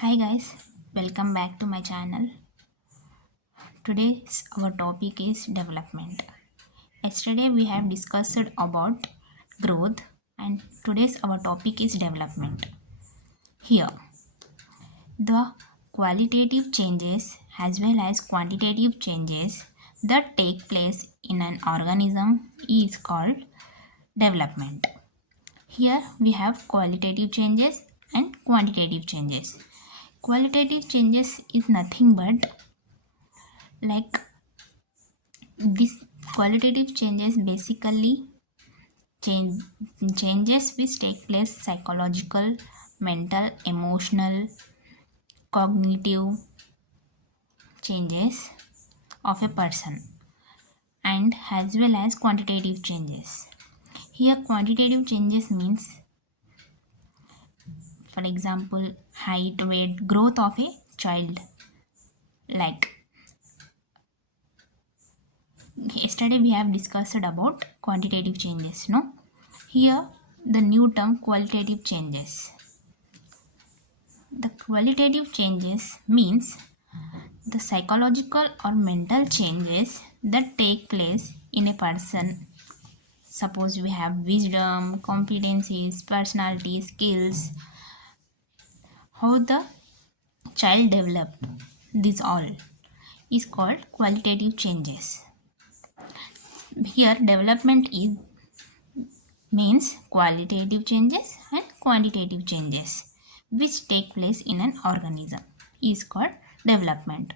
Hi guys, welcome back to my channel. Today's our topic is development. Yesterday we have discussed about growth and today's our topic is development. Here, the qualitative changes as well as quantitative changes that take place in an organism is called development. Here we have qualitative changes and quantitative changes. Qualitative changes is nothing but like these qualitative changes basically change, changes which take place psychological, mental, emotional, cognitive changes of a person and as well as quantitative changes. Here quantitative changes means for example height, weight, growth of a child. Like yesterday we have discussed about quantitative changes, no? Here the new term qualitative changes. The qualitative changes means the psychological or mental changes that take place in a person. Suppose we have wisdom, competencies, personality, skills, how the child develop, this all is called qualitative changes. Here development is means qualitative changes and quantitative changes which take place in an organism is called development.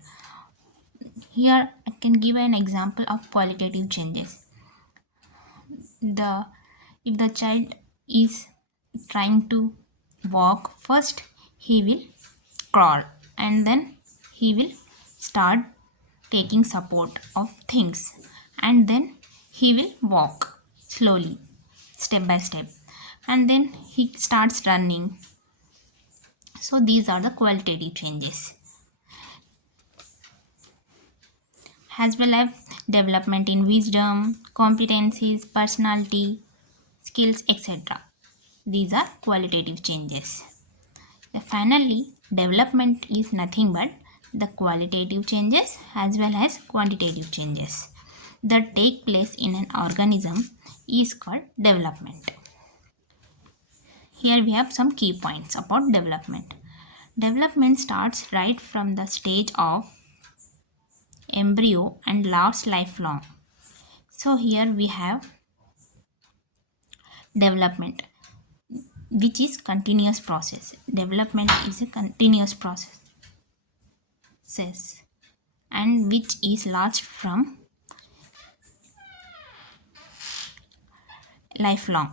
Here I can give an example of qualitative changes. The if the child is trying to walk, first he will crawl and then he will start taking support of things and then he will walk slowly step by step and then he starts running. So these are the qualitative changes as well as development in wisdom, competencies, personality, skills, etc. These are qualitative changes. Finally, development is nothing but the qualitative changes as well as quantitative changes that take place in an organism is called development. Here we have some key points about development. Development starts right from the stage of embryo and lasts lifelong. So here we have development which is continuous process. Development is a continuous process and which is lasts from lifelong.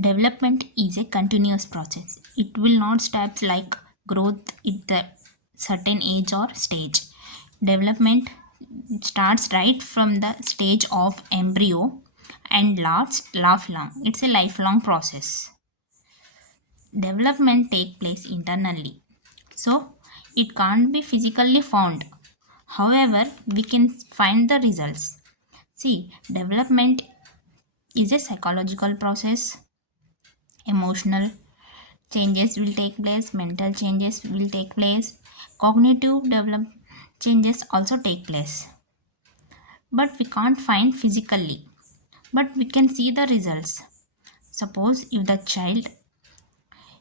Development is a continuous process. It will not stop like growth at the certain age or stage. Development starts right from the stage of embryo and lasts lifelong. It's a lifelong process. Development take place internally. So it can't be physically found. However, we can find the results. See, development is a psychological process. Emotional changes will take place, mental changes will take place, cognitive develop changes also take place. But we can't find physically. But we can see the results. Suppose if the child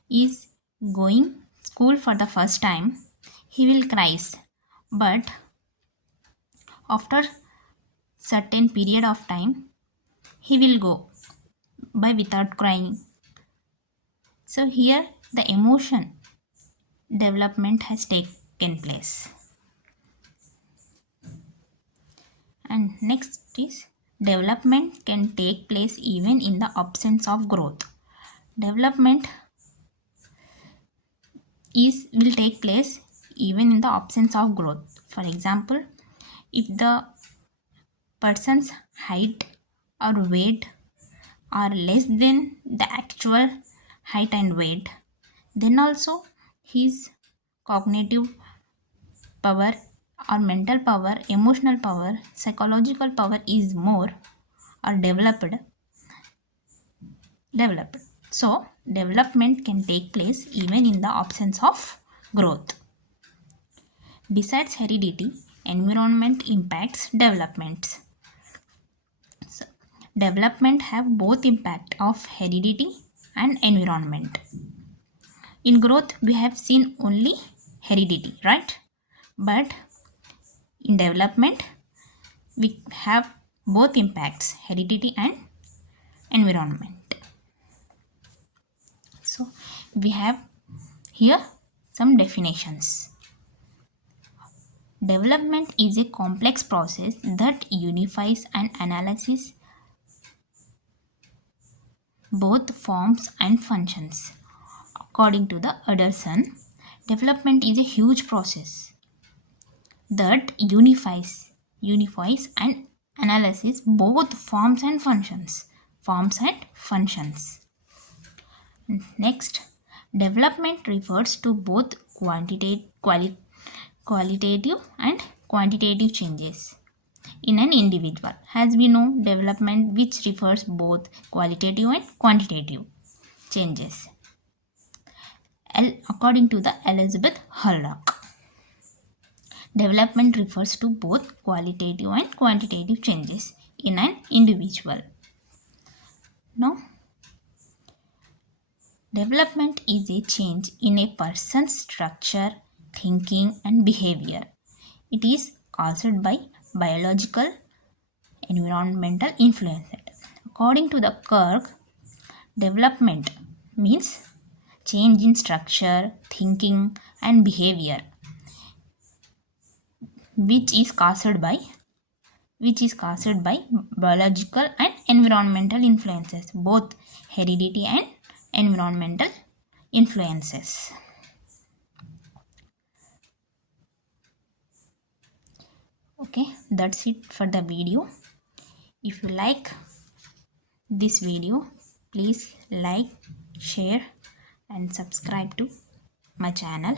is going school for the first time, he will cries. But after certain period of time, he will go by without crying. So here the emotion development has taken place. And next is development can take place even in the absence of growth. Development is will take place even in the absence of growth. For example, if the person's height or weight are less than the actual height and weight, then also his cognitive power or mental power, emotional power, psychological power is more or developed. So, development can take place even in the absence of growth. Besides heredity, environment impacts developments. So, development have both impact of heredity and environment. In growth, we have seen only heredity, right? But in development, we have both impacts, heredity and environment. So, we have here some definitions. Development is a complex process that unifies and analyzes both forms and functions. According to the Anderson, development is a huge process that unifies and analyzes both forms and functions. Forms and functions. Next, development refers to both qualitative and quantitative changes in an individual. As we know, development which refers both qualitative and quantitative changes. According to the Elizabeth Hurlock, development refers to both qualitative and quantitative changes in an individual. Now, development is a change in a person's structure, thinking, and behavior. It is caused by biological, environmental influence. According to the Kirk, development means change in structure, thinking, and behavior, which is caused by biological and environmental influences, both heredity and environmental influences. Okay, that's it for the video. If you like this video, please like, share, and subscribe to my channel.